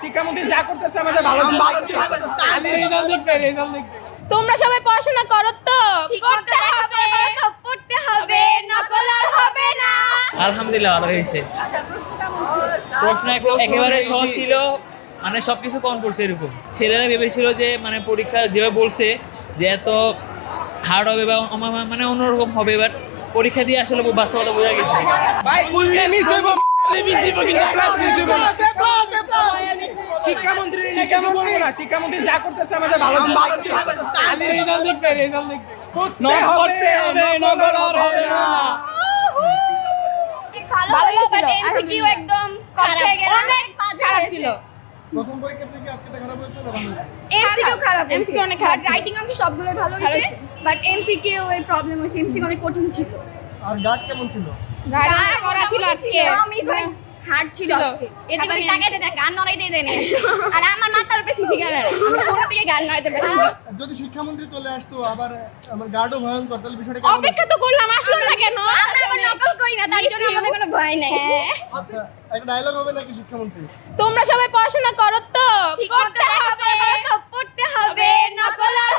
শিক্ষামন্ত্রী যা করতেছে আমাদের ভালো। তোমরা সবাই পড়াশোনা করো তো? করতে হবে, পড়তে হবে, নকল আর হবে না। আলহামদুলিল্লাহ ভালো হয়েছে। প্রশ্ন একেবারে সহজ ছিল, মানে সবকিছু কম পড়ছে এরকম। ছেলেরা ভেবেছিল যে মানে পরীক্ষা যেভাবে বলছে যে এত হার্ড হবে বা মানে অন্যরকম হবে, বাট পরীক্ষা দিয়ে আসলে বাস্তবতা বোঝা গেছে। শিক্ষামন্ত্রী যা করতেছে আমাদের ভালো। ভালো ছিল, এমসিকিউ একদম অনেক খারাপ ছিল। প্রথম পরীক্ষা থেকে আজকেটা খারাপ হয়েছে না ভালো? এমসিকিউ খারাপ, এমসিকিউ অনেক খারাপ। রাইটিং অংশ সবগুলো ভালো হয়েছে, বাট এমসিকিউ এই প্রবলেম হয়েছে, এমসিকিউ অনেক কঠিন ছিল। আর গার্ড কেমন ছিল? গাড়ি করা ছিল আজকে। হার্ড ছিল আজকে। এতে করে তাকাইতে দেন, গান নড়াইতে দেন। আর আমার মাথার উপরে সিসি ক্যামেরা, আমি ফোন থেকে গান নড়াইতে পারি। যদি শিক্ষামন্ত্রী চলে আসতো আবার আমার গার্ডও ভয়ঙ্কর, তাহলে বিষয়টা কেমন? অপেক্ষা তো করলাম, আসলো না কেন? আমরা আবার নকল করি না, তার জন্য আমাদের কোনো ভয় নাই। আচ্ছা, একটা ডায়লগ হবে নাকি শিক্ষামন্ত্রী? তোমরা সবাই পড়াশোনা করো তো? করতে হবে, পড়তে হবে, নকল আর